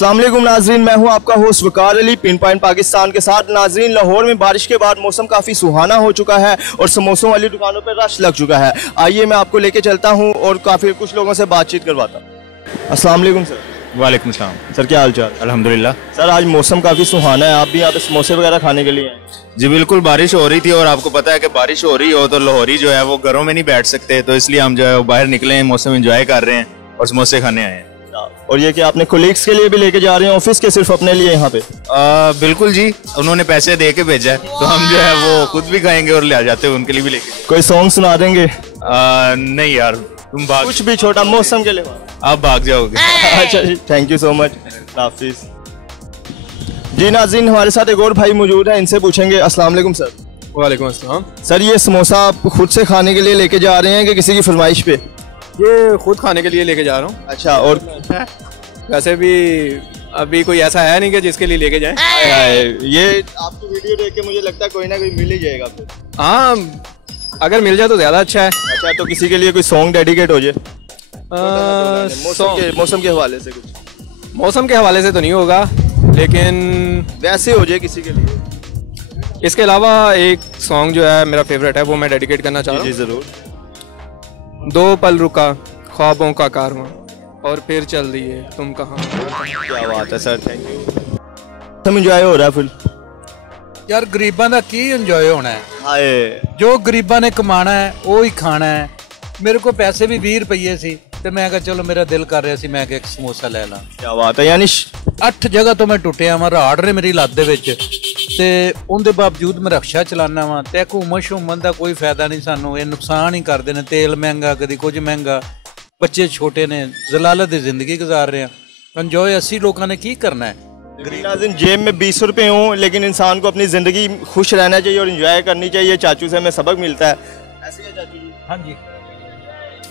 अस्सलाम वालेकुम नाजरीन, मैं हूं आपका होस्ट वकार अली पिन पॉइंट पाकिस्तान के साथ। नाजरीन, लाहौर में बारिश के बाद मौसम काफ़ी सुहाना हो चुका है और समोसों वाली दुकानों पर रश लग चुका है। आइए मैं आपको लेके चलता हूं और काफ़ी कुछ लोगों से बातचीत करवाता हूं। अस्सलाम वालेकुम सर। वालेकुम सलाम सर, क्या हाल चाल? अल्हम्दुलिल्लाह। सर, आज मौसम काफ़ी सुहाना है, आप भी यहाँ पे समोसे वगैरह खाने के लिए हैं? जी बिल्कुल, बारिश हो रही थी और आपको पता है कि बारिश हो रही हो तो लाहौरी जो है वो घरों में नहीं बैठ सकते, तो इसलिए हम जो है वो बाहर निकले हैं, मौसम एंजॉय कर रहे हैं और समोसे खाने आए हैं। और ये कि आपने कोलीग्स के लिए भी लेके जा रहे हैं ऑफिस के, सिर्फ अपने लिए यहाँ पे? बिल्कुल जी, उन्होंने पैसे दे के भेजा है तो हम जो है वो खुद भी खाएंगे और ले आ जाते हैं, उनके लिए भी लेके। कोई सॉन्ग सुना देंगे? नहीं यार, तुम भाग, कुछ भी छोटा मौसम के लिए। आप भाग जाओगे। अच्छा जी, थैंक यू सो मच, हाफिज। जी नाज़रीन, हमारे साथ एक और भाई मौजूद है, इनसे पूछेंगे। अस्सलाम वालेकुम सर। वालेकुम अस्सलाम। सर, ये समोसा आप खुद से खाने के लिए लेके जा रहे हैं कि किसी की फरमाइश पे? ये खुद खाने के लिए लेके जा रहा हूँ। अच्छा, और वैसे भी अभी कोई ऐसा है नहीं कि जिसके लिए लेके जाए। ये आपकी वीडियो देख के मुझे लगता है कोई ना कोई मिल ही जाएगा फिर। हाँ, अगर मिल जाए तो ज़्यादा अच्छा है। अच्छा, तो किसी के लिए कोई सॉन्ग डेडिकेट हो जाए मौसम के हवाले से? कुछ मौसम के हवाले से तो नहीं होगा, लेकिन वैसे हो जाए किसी के लिए। इसके अलावा एक सॉन्ग जो है मेरा फेवरेट है, वो मैं डेडिकेट करना चाह रहा हूँ। जी जरूर। दो पल रुका ख्वाबों का कारवां और फिर चल दिए तुम कहाँ। क्या बात है सर, थैंक यू। सब एंजॉय हो रहा है फुल? यार, गरीबां दा की एंजॉय होना है? हाय, जो गरीबां ने कमाना है वो ही खाना है। मेरे को पैसे भी 20 रुपये सी ते मैं कहा चलो मेरा दिल कर रहा सी मैं एक समोसा ले ला। क्या बात है। यानी 8 जगह तो मैं टुटिया वा, राड़ ने मेरी लत्त दे विच ते उनके बावजूद मैं रक्शा चलाना वा ते घूमन शूमन का कोई फायदा नहीं सानू, ये नुकसान ही करते हैं। तेल महंगा, कभी कुछ महंगा, बच्चे छोटे ने, जलालत की जिंदगी गुजार रहे हैं। एंजॉय 80 लोगों ने की करना है? नाज़रीन, जेब में 20 रुपए हों लेकिन इंसान को अपनी जिंदगी खुश रहना चाहिए और एंजॉय करनी चाहिए। चाचू से हमें सबक मिलता है। ऐसे ही चाचू जी? हाँ जी,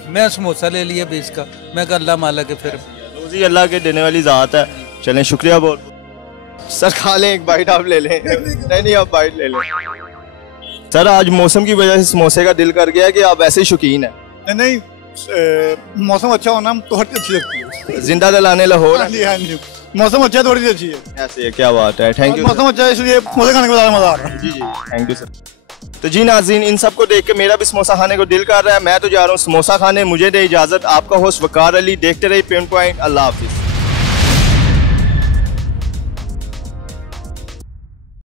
मैं समोसा ले लिया 20 का, मैं कहा अल्लाह मालिक है, फिर रोजी अल्लाह के देने वाली ज़ात है। चलें, शुक्रिया बहुत। सर, खा लें एक बाइट, आप ले लें। नहीं, आप बाइट ले लें। सर, आज मौसम की वजह से समोसे का दिल कर गया कि आप ऐसे ही शौकीन है? नहीं, मौसम अच्छा होना थोड़ी अच्छी लगती है। जिंदा दिलाने लाहौर। हाँ जी, मौसम अच्छा है, थोड़ी सी अच्छी है। ऐसे है, क्या बात है, थैंक यू। मौसम अच्छा है इसलिए समोसे खाने का ज़्यादा मजा आ रहा है। जी जी, थैंक यू सर। तो जी नाज़रीन, इन सबको देख के मेरा भी समोसा खाने को दिल कर रहा है। मैं तो जा रहा हूँ समोसा खाने, मुझे दे इजाज़त। आपका होस्ट वकार अली, देखते रहिए पिन पॉइंट। अल्लाह हाफिज़।